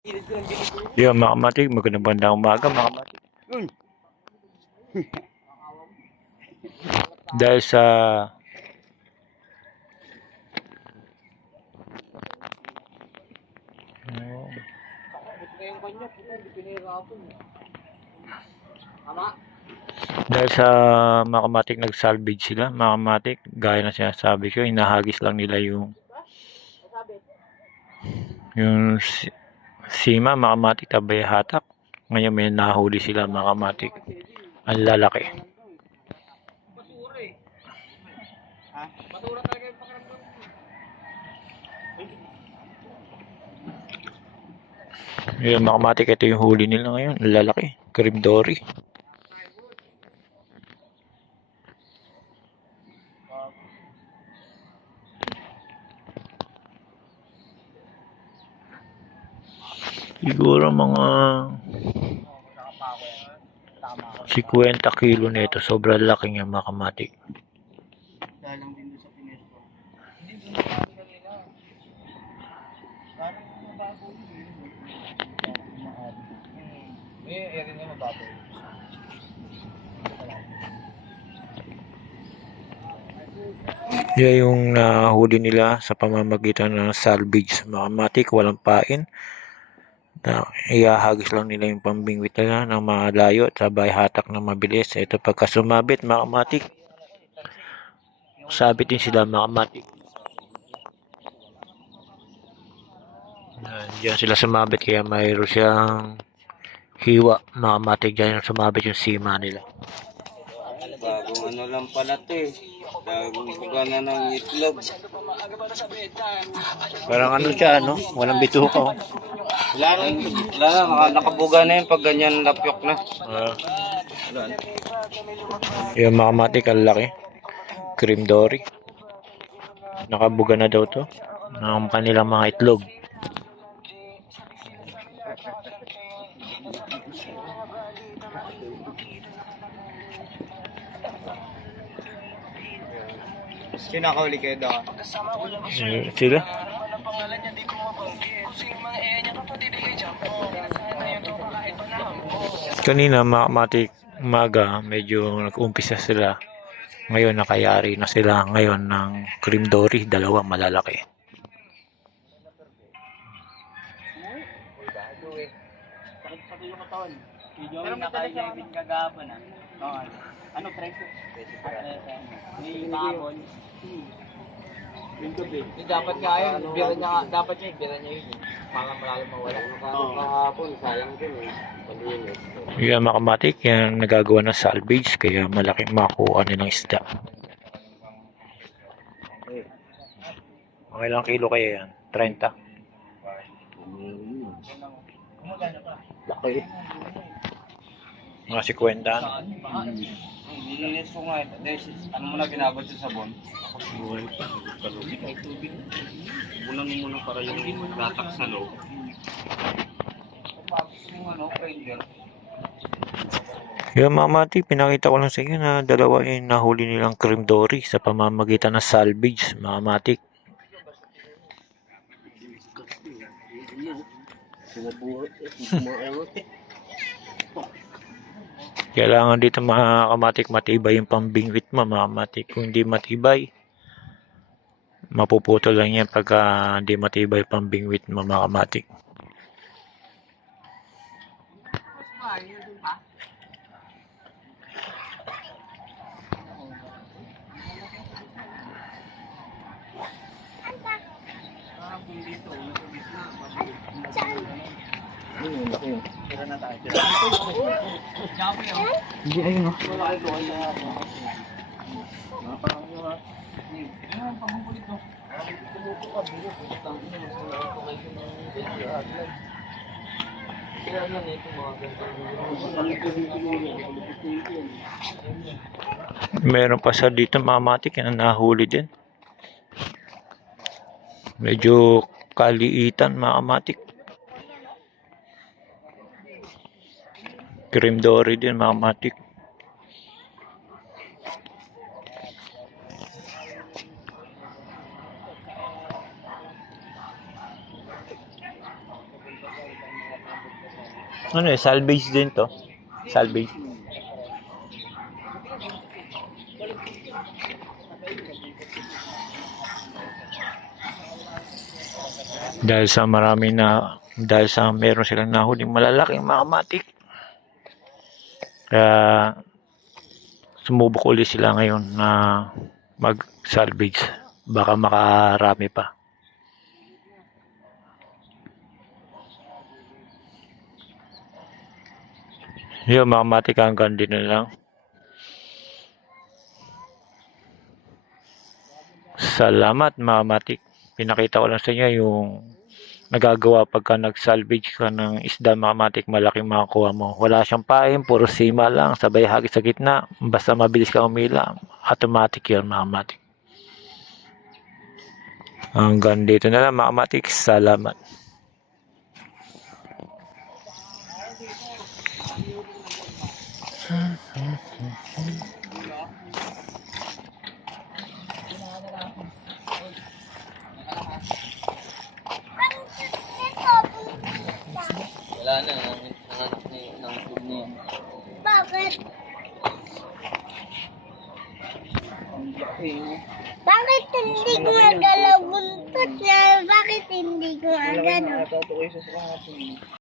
Yun mga kamatik, magandang bandang umaga mga kamatik. Dahil sa mga kamatik nag-salvage sila mga kamatik, gaya na sinasabi ko, hinahagis lang nila yung sima mga kamatik, tabay hatak. Ngayon may nahuli sila mga kamatik, ang lalaki. Yun mga kamatik, ito yung huli nila ngayon, ang lalaki, cream dory. Siguro mga 50 kilo nito, sobrang laki niya mga kamatik. Dalang din doon sa Pinesto. May area na mababaw. Yan yung nahuli nila sa pamamagitan ng salvage mga kamatik, walang pain. Ihahagis lang nila yung pambingwit nila ng malayo at sabay hatak ng mabilis. Ito pagka sumabit mga kamatik, sabit din sila mga kamatik. Diyan sila sumabit, kaya mayroon siyang hiwa mga kamatik, dyan yung sumabit yung sima nila. Bagong ano lang pala to eh. Bagong buka na ng itlog. Parang ano siya, no? Walang bituka. Oh. Wala na, nakabuga na yun pag ganyan lapyok na. Yung mga kamatik, ang laki. Cream dory. Nakabuga na daw to ng kanilang mga itlog. Kinakahuli kayo daw. Sila? Kanina mga kamatik, umaga, medyo nag-umpisa sila. Ngayon nakayari na sila ngayon ng cream dory, dalawa malalaki. Pero naka-11 kagapon ah. Oo. Ano presyo? May maamon. Dapat nga yun, bira niya, dapat niya, bira niya yun. Para malalim mawala. Kahapon, sayang din eh. Yung mga kamatik, yan nagagawa ng salvage, kaya malaki makuha nilang isda. Okay lang kilo kaya yan? 30? Laki. Mga 50. Nilinis ko nga ito. Ano mo na binabad sa sabon? Bulan mo muna para yung latak sa loob. Yung mga kamatik, pinakita ko lang sa inyo na dalawa yung nahuli nilang cream dory sa pamamagitan ng salvage mga kamatik. Kailangan dito mga kamatik matibay yung pambingwit mo mga kamatik. Kung hindi matibay, mapuputol lang yan pagka hindi matibay pambingwit mo mga kamatik. Tira na tayo. Hindi, ayun o. Meron pa sa dito mga kamatik na nahuli din. Medyo kaliitan mga kamatik. Cream dory din mga kamatik. Ano eh, salvage din to. Salvage. Dahil sa meron silang nahuling malalaking mga matik. Kaya sumubok ulit sila ngayon na mag-salvage. Baka makarami pa. Yun, mga matik hanggang din na lang. Salamat mga matik. Pinakita ko lang sa inyo yung nagagawa pagka nag-salvage ka ng isda mga matik, malaking makakuha mo. Wala siyang pain, puro sima lang, sabay hagis sa gitna. Basta mabilis ka umila, automatic yun mga matik. Hanggang dito na lang mga matik. Salamat. Wala na, nanganak na yung tube na yan. Bakit? Ang laki mo. Bakit hindi gumagalaw buntot niya? Bakit hindi gumagalaw? Nakatato kayo sa kahapon.